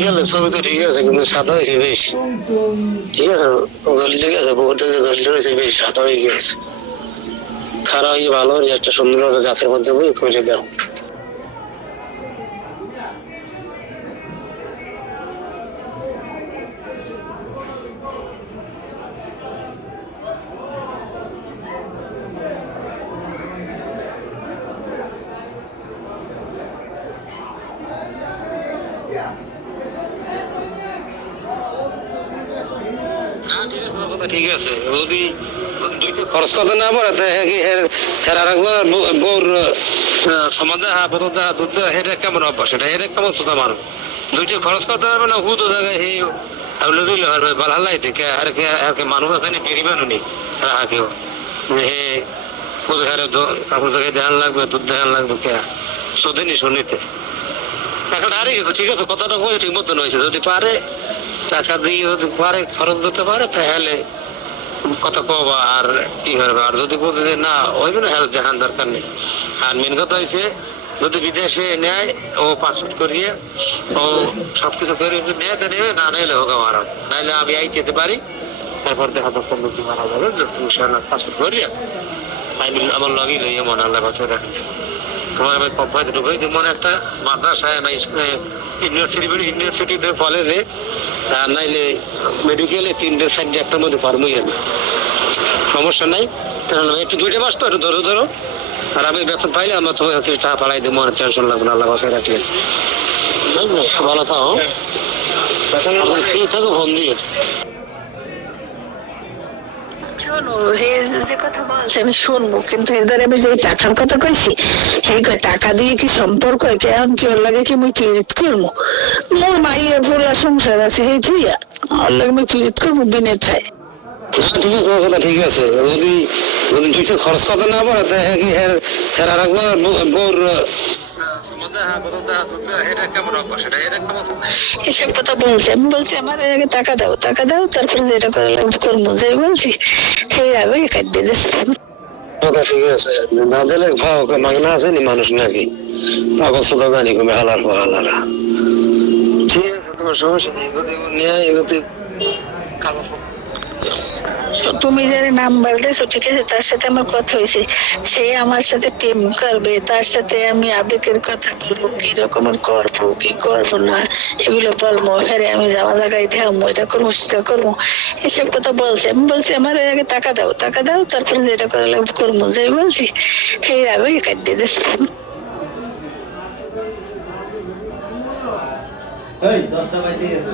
গেলে ছবি তো ঠিক আছে, কিন্তু সাদা হয়েছে বেশ। ঠিক আছে, ধরলে গেছে পুকুরটা ধরলে হয়েছে বেশ, সাদা হয়ে গেছে। খারাপ হয়ে ভালো একটা সুন্দরভাবে গাছের মধ্যে বই করে দাও। ঠিক আছে, যদি খরচ করতে না পারে বউর সমাজে দুধ হেঁটে কেমন অভ্যাস, এটা হেঁটে কেমন শ্রোতা মানুষ দুইটা খরচ করতে পারবে না, হুতো জায়গায় হে দিলে পারবে বালহালাই থেকে আর কে মানুষ আছে নি বেরিবানো নি রাখা কেউ হে হারে কাপড় জায়গায় ধ্যান লাগবে, দুধ ধ্যান লাগবে কে শোধেনি শুনিতে এখন আরে ঠিক আছে, কথাটা বলে ঠিক মতন হয়েছে। যদি পারে চাষা দিয়ে যদি পারে খরচ দিতে পারে তাহলে কথা কবা আর কি করবে। আর যদি প্রতিদিন না হইবে না হেল্প দেখান দরকার নেই। আর মেন কথা হয়েছে যদি বিদেশে নেয় ও পাসপোর্ট করিয়ে ও সবকিছু করে নেয় তো নেবে, না নাইলে হোক আমার নাইলে আমি আইতেতে পারি, তারপর দেখা দরকার লোক মারা যাবে পাসপোর্ট করিয়া আমার লগেই লইয়ে মনে আল্লাহ বাসায় রাখবে। তোমার আমি কোম্পানিতে ঢুকাই দিব মনে একটা মাদ্রাসায় না ইউনিভার্সিটিতে কলেজে, আর নাইলে মেডিকেলে 3-4 একটার মধ্যে ফার্মই আমি সমস্যা নাই। একটু 2 মাস তো একটু ধরো আর আমি বেতন পাইলে আমরা তোমার কিছু টাকা পাড়াই দেবো, মনে টেনশন লাগবে না, আল্লাহ বাসায় রাখলে ভালো থাকো। থাকো ফোন দিয়ে শোনো, হে যে কথা বলছে আমি শুনবো, কিন্তু এর দ্বারা আমি যে টাকার কথা কইছি সেই টাকা দিয়ে কি সম্পর্ক কেমন কি ওর লাগে কি মুই ক্লিয়ার করবো? মোর মাইয়ের পুরা সংসার আছে সেই থুইয়া ওর লাগে মুই ক্লিয়ার করবো বিনে ঠায়। ঠিক আছে, যদি যদি কিছু খরচ করতে না পারে বউর এসব কথা বলছে, আমি বলছি আমার আগে টাকা দাও, টাকা দাও, তারপরে যেটা করে করবো যাই বলছি সেই আগে কাটিয়ে দিচ্ছে। ঠিক আছে, না দিলে মাগনা আছে নি মানুষ নাকি কাগজ তো জানি কমে হালার হালারা। ঠিক আছে, তোমার সমস্যা নেই, যদি নেয় যদি কাগজ তুমি যারা নাম্বার দিয়েছো ঠিক আছে, তার সাথে আমার কথা হয়েছে, সে আমার সাথে প্রেম করবে, তার সাথে আমি আবেগের কথা বলবো, কি রকমের করবো কি করবো না এগুলো বলবো, হ্যাঁ আমি জামা জায়গায় দেবো, এটা করবো সেটা করবো, এসব কথা বলছে। আমি বলছি আমার আগে টাকা দাও, টাকা দাও, তারপরে যেটা করে করবো যাই বলছি সেই আগে কাটিয়ে দিচ্ছে। 10টা বাজে গেছে।